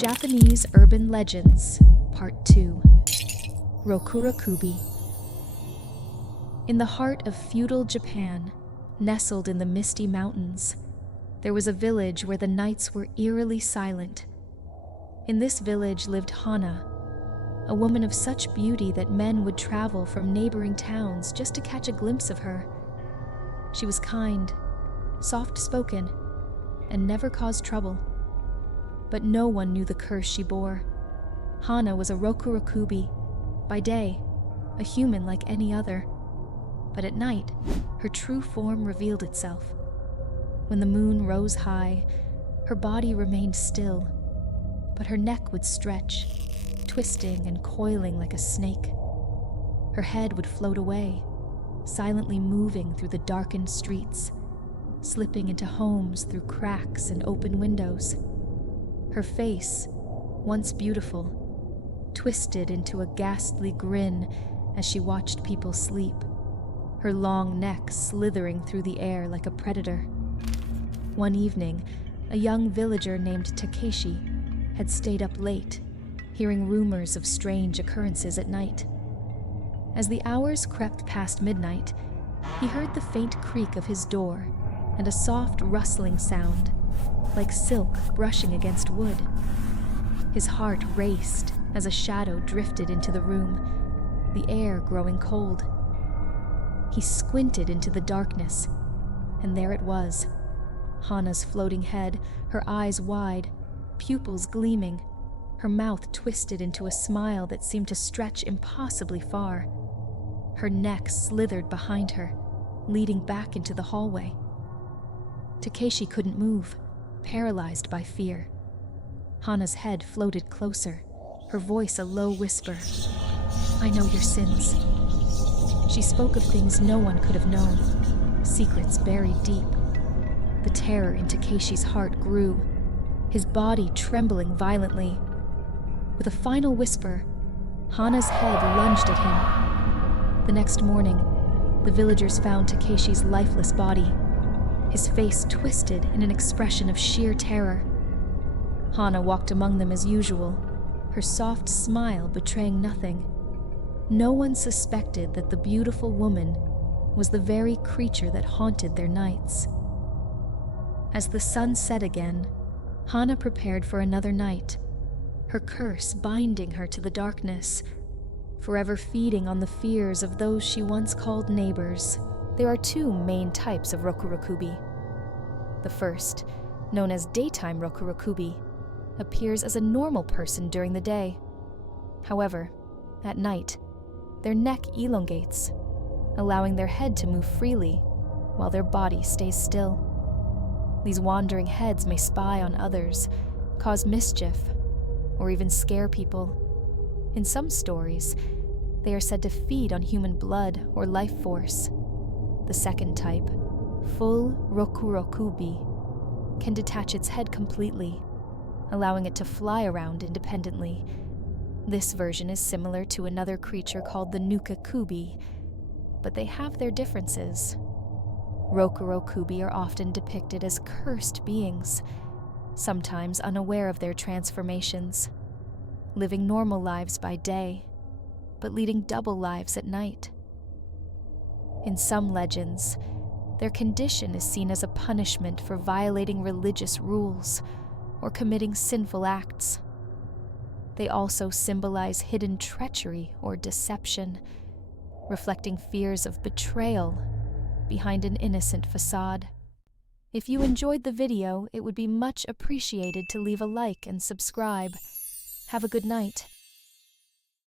Japanese Urban Legends, Part 2. Rokurokubi. In the heart of feudal Japan, nestled in the misty mountains, there was a village where the nights were eerily silent. In this village lived Hana, a woman of such beauty that men would travel from neighboring towns just to catch a glimpse of her. She was kind, soft-spoken, and never caused trouble. But no one knew the curse she bore. Hana was a Rokurokubi. By day, a human like any other. But at night, her true form revealed itself. When the moon rose high, her body remained still, but her neck would stretch, twisting and coiling like a snake. Her head would float away, silently moving through the darkened streets, slipping into homes through cracks and open windows. Her face, once beautiful, twisted into a ghastly grin as she watched people sleep, her long neck slithering through the air like a predator. One evening, a young villager named Takeshi had stayed up late, hearing rumors of strange occurrences at night. As the hours crept past midnight, he heard the faint creak of his door and a soft rustling sound, like silk brushing against wood. His heart raced as a shadow drifted into the room, the air growing cold. He squinted into the darkness, and there it was, Hana's floating head, her eyes wide, pupils gleaming, her mouth twisted into a smile that seemed to stretch impossibly far. Her neck slithered behind her, leading back into the hallway. Takeshi couldn't move, paralyzed by fear. Hana's head floated closer, her voice a low whisper. "I know your sins." She spoke of things no one could have known, secrets buried deep. The terror in Takeshi's heart grew, his body trembling violently. With a final whisper, Hana's head lunged at him. The next morning, the villagers found Takeshi's lifeless body, his face twisted in an expression of sheer terror. Hana walked among them as usual, her soft smile betraying nothing. No one suspected that the beautiful woman was the very creature that haunted their nights. As the sun set again, Hana prepared for another night, her curse binding her to the darkness, forever feeding on the fears of those she once called neighbors. There are two main types of Rokurokubi. The first, known as daytime Rokurokubi, appears as a normal person during the day. However, at night, their neck elongates, allowing their head to move freely while their body stays still. These wandering heads may spy on others, cause mischief, or even scare people. In some stories, they are said to feed on human blood or life force. The second type, full Rokurokubi, can detach its head completely, allowing it to fly around independently. This version is similar to another creature called the Nuka-kubi, but they have their differences. Rokurokubi are often depicted as cursed beings, sometimes unaware of their transformations, living normal lives by day, but leading double lives at night. In some legends, their condition is seen as a punishment for violating religious rules or committing sinful acts. They also symbolize hidden treachery or deception, reflecting fears of betrayal behind an innocent facade. If you enjoyed the video, it would be much appreciated to leave a like and subscribe. Have a good night.